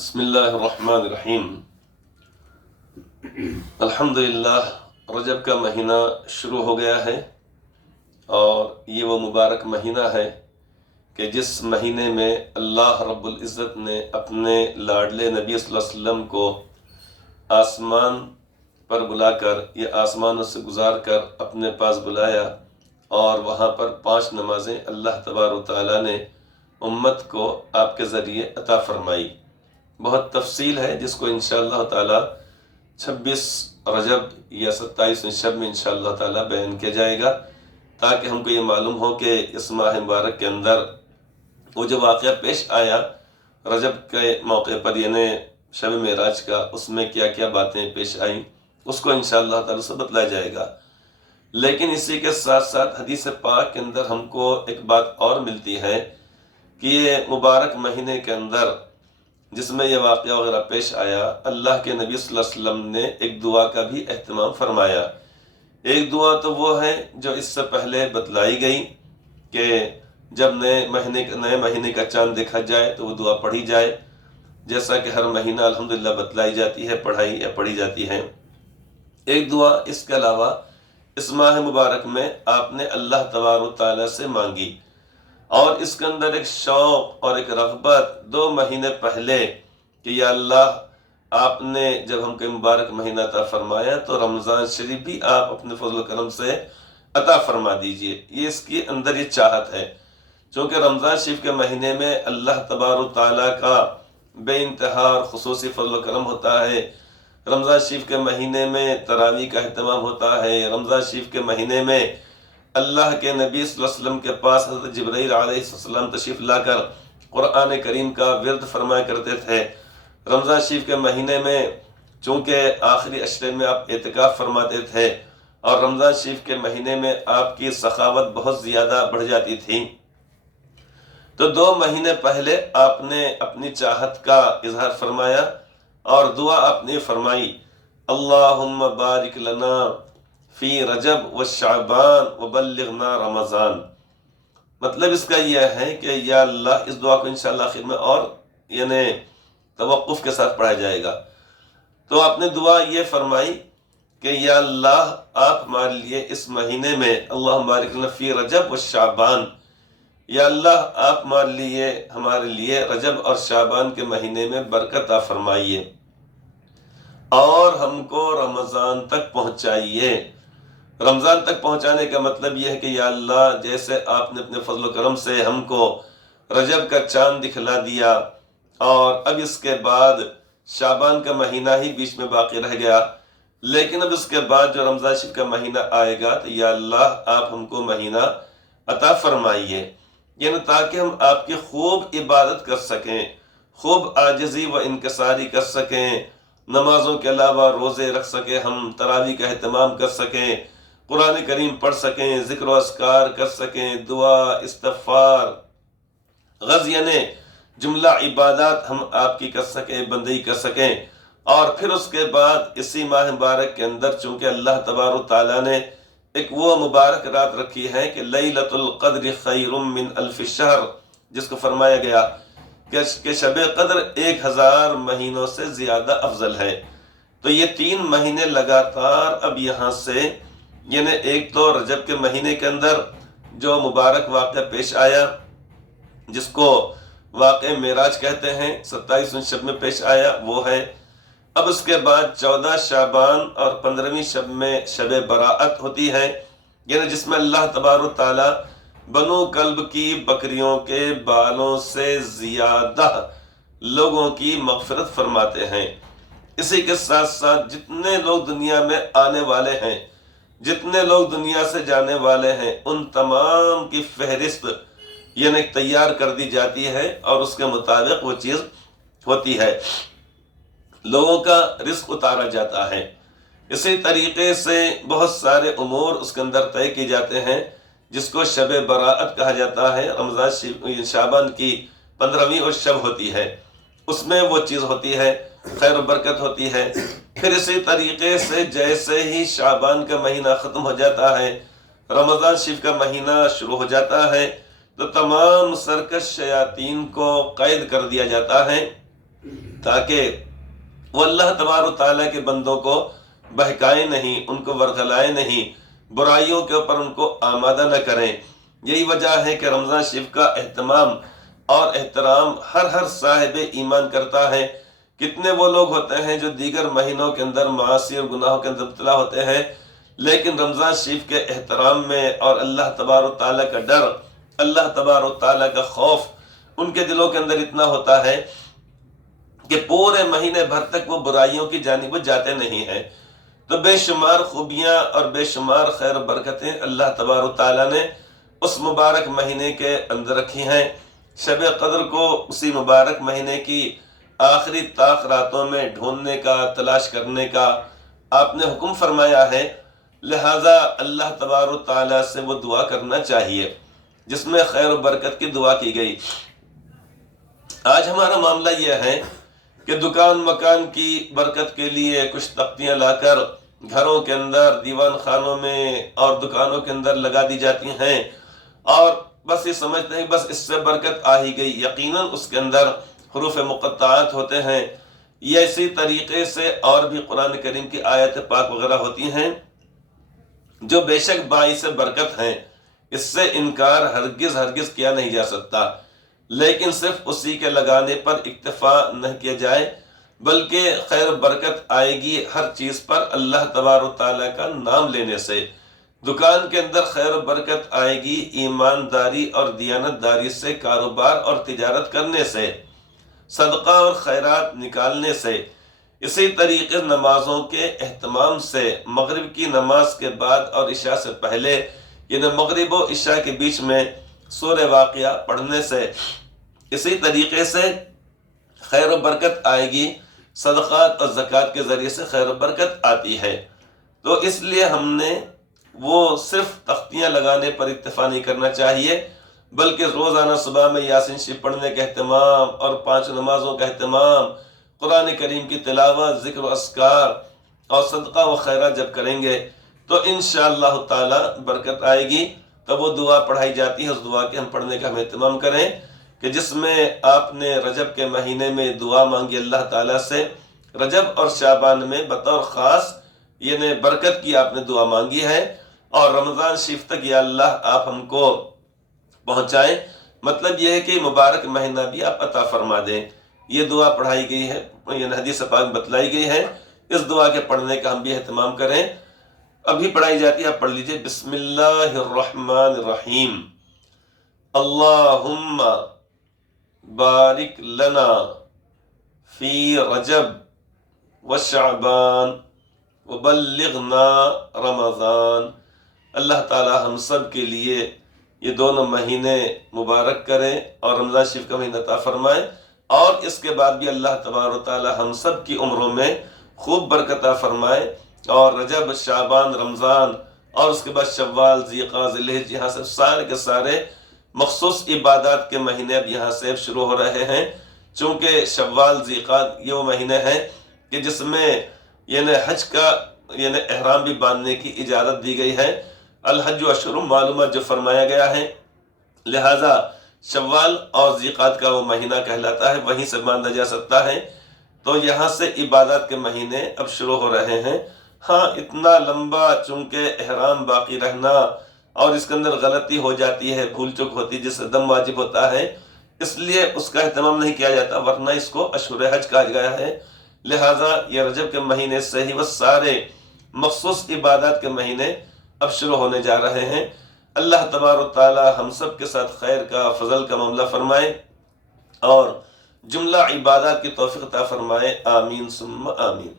بسم اللہ الرحمن الرحیم۔ الحمدللہ، رجب کا مہینہ شروع ہو گیا ہے اور یہ وہ مبارک مہینہ ہے کہ جس مہینے میں اللہ رب العزت نے اپنے لاڈلے نبی صلی اللہ علیہ وسلم کو آسمان پر بلا کر یا آسمانوں سے گزار کر اپنے پاس بلایا اور وہاں پر 5 نمازیں اللہ تبارک و تعالیٰ نے امت کو آپ کے ذریعے عطا فرمائی۔ بہت تفصیل ہے جس کو انشاءاللہ تعالیٰ 26 رجب یا 27 شب میں انشاءاللہ تعالیٰ بیان کیا جائے گا، تاکہ ہم کو یہ معلوم ہو کہ اس ماہ مبارک کے اندر وہ جو واقعہ پیش آیا رجب کے موقع پر، یعنی شب معراج کا، اس میں کیا کیا باتیں پیش آئیں اس کو انشاءاللہ تعالیٰ سے بتلایا جائے گا۔ لیکن اسی کے ساتھ ساتھ حدیث پاک کے اندر ہم کو ایک بات اور ملتی ہے کہ یہ مبارک مہینے کے اندر جس میں یہ واقعہ وغیرہ پیش آیا، اللہ کے نبی صلی اللہ علیہ وسلم نے ایک دعا کا بھی اہتمام فرمایا۔ ایک دعا تو وہ ہے جو اس سے پہلے بتلائی گئی کہ جب نئے مہینے کا چاند دیکھا جائے تو وہ دعا پڑھی جائے، جیسا کہ ہر مہینہ الحمدللہ بتلائی جاتی ہے، پڑھی جاتی ہے۔ ایک دعا اس کے علاوہ اس ماہ مبارک میں آپ نے اللہ تبارک و تعالیٰ سے مانگی، اور اس کے اندر ایک شوق اور ایک رغبت 2 مہینے پہلے کہ یا اللہ، آپ نے جب ہم کو مبارک مہینہ عطا فرمایا تو رمضان شریف بھی آپ اپنے فضل و کرم سے عطا فرما دیجئے۔ یہ اس کی اندر یہ چاہت ہے، چونکہ رمضان شریف کے مہینے میں اللہ تبارک و تعالیٰ کا بے انتہا اور خصوصی فضل و کرم ہوتا ہے۔ رمضان شریف کے مہینے میں تراویح کا اہتمام ہوتا ہے۔ رمضان شریف کے مہینے میں اللہ کے نبی صلی اللہ علیہ وسلم کے پاس حضرت جبرائیل علیہ السلام تشریف لا کر قرآن کریم کا ورد فرمایا کرتے تھے۔ رمضان شریف کے مہینے میں چونکہ آخری عشرے میں آپ اعتکاف فرماتے تھے، اور رمضان شریف کے مہینے میں آپ کی سخاوت بہت زیادہ بڑھ جاتی تھی، تو 2 مہینے پہلے آپ نے اپنی چاہت کا اظہار فرمایا اور دعا آپ نے فرمائی، اللہم بارک لنا فی رجب و شعبان و بلغنا رمضان۔ مطلب اس کا یہ ہے کہ یا اللہ، اس دعا کو انشاءاللہ آخر میں اور یعنی توقف کے ساتھ پڑھا جائے گا۔ تو آپ نے دعا یہ فرمائی کہ یا اللہ، آپ ہمارے لیے اس مہینے میں اللہم بارک لنا فی رجب و شعبان، یا اللہ آپ ہمارے لیے رجب اور شعبان کے مہینے میں برکت عطا فرمائیے اور ہم کو رمضان تک پہنچائیے۔ رمضان تک پہنچانے کا مطلب یہ ہے کہ یا اللہ، جیسے آپ نے اپنے فضل و کرم سے ہم کو رجب کا چاند دکھلا دیا اور اب اس کے بعد شعبان کا مہینہ ہی بیچ میں باقی رہ گیا، لیکن اب اس کے بعد جو رمضان شریف کا مہینہ آئے گا تو یا اللہ آپ ہم کو مہینہ عطا فرمائیے، یعنی تاکہ ہم آپ کی خوب عبادت کر سکیں، خوب عاجزی و انکساری کر سکیں، نمازوں کے علاوہ روزے رکھ سکیں، ہم تراویح کا اہتمام کر سکیں، قرآن کریم پڑھ سکیں، ذکر و اذکار کر سکیں، دعا، استغفار، غز یعنی جملہ عبادات ہم آپ کی کر سکیں، بندگی کر سکیں۔ اور پھر اس کے بعد اسی ماہ مبارک کے اندر چونکہ اللہ تبارک و تعالیٰ نے ایک وہ مبارک رات رکھی ہے کہ لیلۃ القدر خیر من الف شہر، جس کو فرمایا گیا کہ شب قدر 1000 مہینوں سے زیادہ افضل ہے۔ تو یہ 3 مہینے لگاتار اب یہاں سے، یعنی ایک تو رجب کے مہینے کے اندر جو مبارک واقعہ پیش آیا جس کو واقع معراج کہتے ہیں، 27 شب میں پیش آیا، وہ ہے۔ اب اس کے بعد 14 شعبان اور 15ویں شب میں شب براءت ہوتی ہے، یعنی جس میں اللہ تبارک تعالیٰ بنو کلب کی بکریوں کے بالوں سے زیادہ لوگوں کی مغفرت فرماتے ہیں۔ اسی کے ساتھ ساتھ جتنے لوگ دنیا میں آنے والے ہیں، جتنے لوگ دنیا سے جانے والے ہیں، ان تمام کی فہرست یعنی تیار کر دی جاتی ہے اور اس کے مطابق وہ چیز ہوتی ہے، لوگوں کا رزق اتارا جاتا ہے۔ اسی طریقے سے بہت سارے امور اس کے اندر طے کیے جاتے ہیں، جس کو شب براءت کہا جاتا ہے۔ رمضان شعبان کی 15ویں شب ہوتی ہے، اس میں وہ چیز ہوتی ہے، خیر و برکت ہوتی ہے۔ پھر اسی طریقے سے جیسے ہی شعبان کا مہینہ ختم ہو جاتا ہے، رمضان شریف کا مہینہ شروع ہو جاتا ہے، تو تمام سرکش شیاطین کو قید کر دیا جاتا ہے تاکہ وہ اللہ تبارک و تعالیٰ کے بندوں کو بہکائے نہیں، ان کو ورغلائے نہیں، برائیوں کے اوپر ان کو آمادہ نہ کریں۔ یہی وجہ ہے کہ رمضان شریف کا اہتمام اور احترام ہر صاحب ایمان کرتا ہے۔ کتنے وہ لوگ ہوتے ہیں جو دیگر مہینوں کے اندر معاصی اور گناہوں کے اندر مبتلا ہوتے ہیں، لیکن رمضان شریف کے احترام میں اور اللہ تبارک و تعالیٰ کا ڈر، اللہ تبارک و تعالیٰ کا خوف ان کے دلوں کے اندر اتنا ہوتا ہے کہ پورے مہینے بھر تک وہ برائیوں کی جانب جاتے نہیں ہیں۔ تو بے شمار خوبیاں اور بے شمار خیر و برکتیں اللہ تبارک و تعالیٰ نے اس مبارک مہینے کے اندر رکھی ہیں۔ شب قدر کو اسی مبارک مہینے کی آخری طاق راتوں میں ڈھونڈنے کا، تلاش کرنے کا آپ نے حکم فرمایا ہے، لہٰذا اللہ تبارک و تعالیٰ سے وہ دعا کرنا چاہیے جس میں خیر و برکت کی دعا کی گئی۔ آج ہمارا معاملہ یہ ہے کہ دکان مکان کی برکت کے لیے کچھ تختیاں لا کر گھروں کے اندر، دیوان خانوں میں اور دکانوں کے اندر لگا دی جاتی ہیں، اور بس یہ سمجھتے ہیں بس اس سے برکت آ ہی گئی۔ یقیناً اس کے اندر حروف مقطعات ہوتے ہیں، یہ اسی طریقے سے اور بھی قرآن کریم کی آیت پاک وغیرہ ہوتی ہیں جو بے شک باعث برکت ہیں، اس سے انکار ہرگز کیا نہیں جا سکتا، لیکن صرف اسی کے لگانے پر اکتفا نہ کیا جائے، بلکہ خیر و برکت آئے گی ہر چیز پر اللہ تبارک و تعالیٰ کا نام لینے سے۔ دکان کے اندر خیر و برکت آئے گی ایمانداری اور دیانت داری سے، کاروبار اور تجارت کرنے سے، صدقہ اور خیرات نکالنے سے۔ اسی طریقے نمازوں کے اہتمام سے، مغرب کی نماز کے بعد اور عشاء سے پہلے، یعنی مغرب و عشاء کے بیچ میں سورہ واقعہ پڑھنے سے، اسی طریقے سے خیر و برکت آئے گی، صدقات اور زکوٰۃ کے ذریعے سے خیر و برکت آتی ہے۔ تو اس لیے ہم نے وہ صرف تختیاں لگانے پر اکتفا نہیں کرنا چاہیے، بلکہ روزانہ صبح میں یاسین شریف پڑھنے کا اہتمام اور 5 نمازوں کا اہتمام، قرآن کریم کی تلاوت، ذکر و اذکار اور صدقہ و خیرات جب کریں گے تو انشاءاللہ تعالی برکت آئے گی۔ تب وہ دعا پڑھائی جاتی ہے، اس دعا کے ہم پڑھنے کا ہم اہتمام کریں کہ جس میں آپ نے رجب کے مہینے میں دعا مانگی اللہ تعالیٰ سے، رجب اور شعبان میں بطور خاص یعنی برکت کی آپ نے دعا مانگی ہے، اور رمضان شریف تک یا اللہ آپ ہم کو پہنچائیں، مطلب یہ ہے کہ مبارک مہینہ بھی آپ عطا فرما دیں۔ یہ دعا پڑھائی گئی ہے، یعنی حدیث پاک میں بتلائی گئی ہے، اس دعا کے پڑھنے کا ہم بھی اہتمام کریں۔ ابھی پڑھائی جاتی ہے، آپ پڑھ لیجئے۔ بسم اللہ الرحمن الرحیم، اللہم بارک لنا فی رجب وشعبان وبلغنا رمضان۔ اللہ تعالی ہم سب کے لیے یہ دونوں مہینے مبارک کریں اور رمضان شریف کا مہینہ عطا فرمائیں، اور اس کے بعد بھی اللہ تبارک و تعالی ہم سب کی عمروں میں خوب برکت عطا فرمائے، اور رجب، شعبان، رمضان اور اس کے بعد شوال، ذیقعدہ، ذوالحجہ، یہاں سے سارے کے سارے مخصوص عبادات کے مہینے اب یہاں سے شروع ہو رہے ہیں، چونکہ شوال، ذیقعدہ یہ وہ مہینے ہیں کہ جس میں یعنی حج کا یعنی احرام بھی باندھنے کی اجازت دی گئی ہے، الحج اشہر معلومات جو فرمایا گیا ہے، لہذا شوال اور ذیقعدہ کا وہ مہینہ کہلاتا ہے، وہیں سے باندھا جا سکتا ہے۔ تو یہاں سے عبادات کے مہینے اب شروع ہو رہے ہیں۔ ہاں اتنا لمبا چونکہ احرام باقی رہنا اور اس کے اندر غلطی ہو جاتی ہے، بھول چک ہوتی ہے، جس سے دم واجب ہوتا ہے، اس لیے اس کا اہتمام نہیں کیا جاتا، ورنہ اس کو اشہر حج کہا گیا ہے۔ لہٰذا یہ رجب کے مہینے سے ہی وہ سارے مخصوص عبادات کے مہینے اب شروع ہونے جا رہے ہیں۔ اللہ تبارک و تعالی ہم سب کے ساتھ خیر کا، فضل کا معاملہ فرمائے اور جملہ عبادات کی توفیق عطا فرمائے، آمین ثم آمین۔